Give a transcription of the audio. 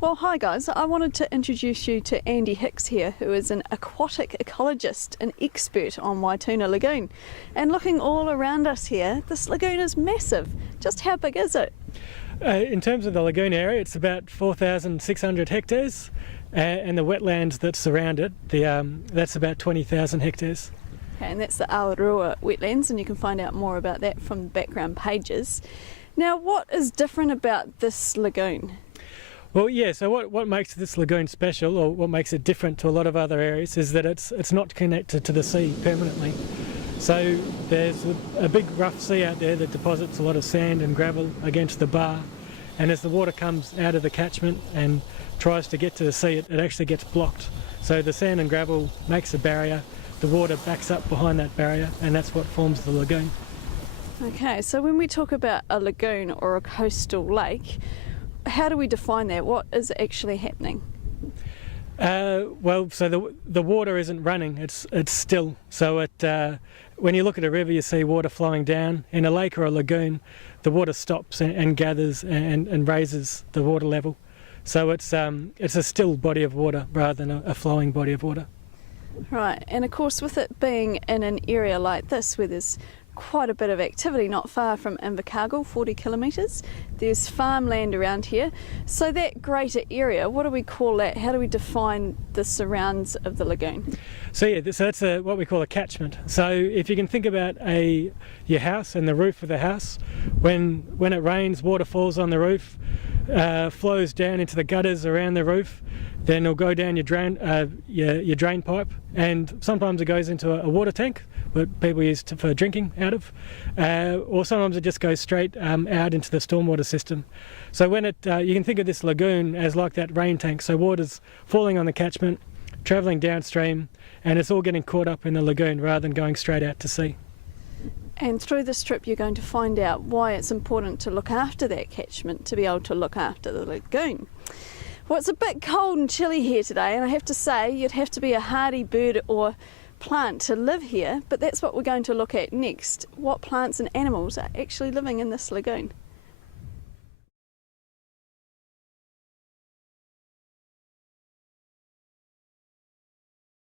Well, hi guys, I wanted to introduce you to Andy Hicks here, who is an aquatic ecologist, an expert on Waituna Lagoon. And looking all around us here, this lagoon is massive. Just how big is it? In terms of the lagoon area, it's about 4,600 hectares, and the wetlands that surround it, that's about 20,000 hectares. Okay, and that's the Aotearoa wetlands, and you can find out more about that from the background pages. Now, what is different about this lagoon? Well, yeah, so what makes this lagoon special, or what makes it different to a lot of other areas, is that it's not connected to the sea permanently. So there's a big rough sea out there that deposits a lot of sand and gravel against the bar, and as the water comes out of the catchment and tries to get to the sea, it actually gets blocked. So the sand and gravel makes a barrier, the water backs up behind that barrier, and that's what forms the lagoon. Okay, so when we talk about a lagoon or a coastal lake, how do we define that? What is actually happening? Well, so the water isn't running, it's still. So when you look at a river, you see water flowing down. In a lake or a lagoon, the water stops and gathers and raises the water level. So it's a still body of water rather than a flowing body of water. Right, and of course with it being in an area like this where there's quite a bit of activity not far from Invercargill, 40 kilometres. There's farmland around here. So that greater area, what do we call that? How do we define the surrounds of the lagoon? So yeah, that's what we call a catchment. So if you can think about your house and the roof of the house, when it rains, water falls on the roof, flows down into the gutters around the roof, then it'll go down your drain pipe, and sometimes it goes into a water tank that people use for drinking out of, or sometimes it just goes straight out into the stormwater system. So when you can think of this lagoon as like that rain tank, so water's falling on the catchment, travelling downstream, and it's all getting caught up in the lagoon rather than going straight out to sea. And through this trip you're going to find out why it's important to look after that catchment, to be able to look after the lagoon. Well, it's a bit cold and chilly here today, and I have to say you'd have to be a hardy bird or plant to live here, but that's what we're going to look at next. What plants and animals are actually living in this lagoon?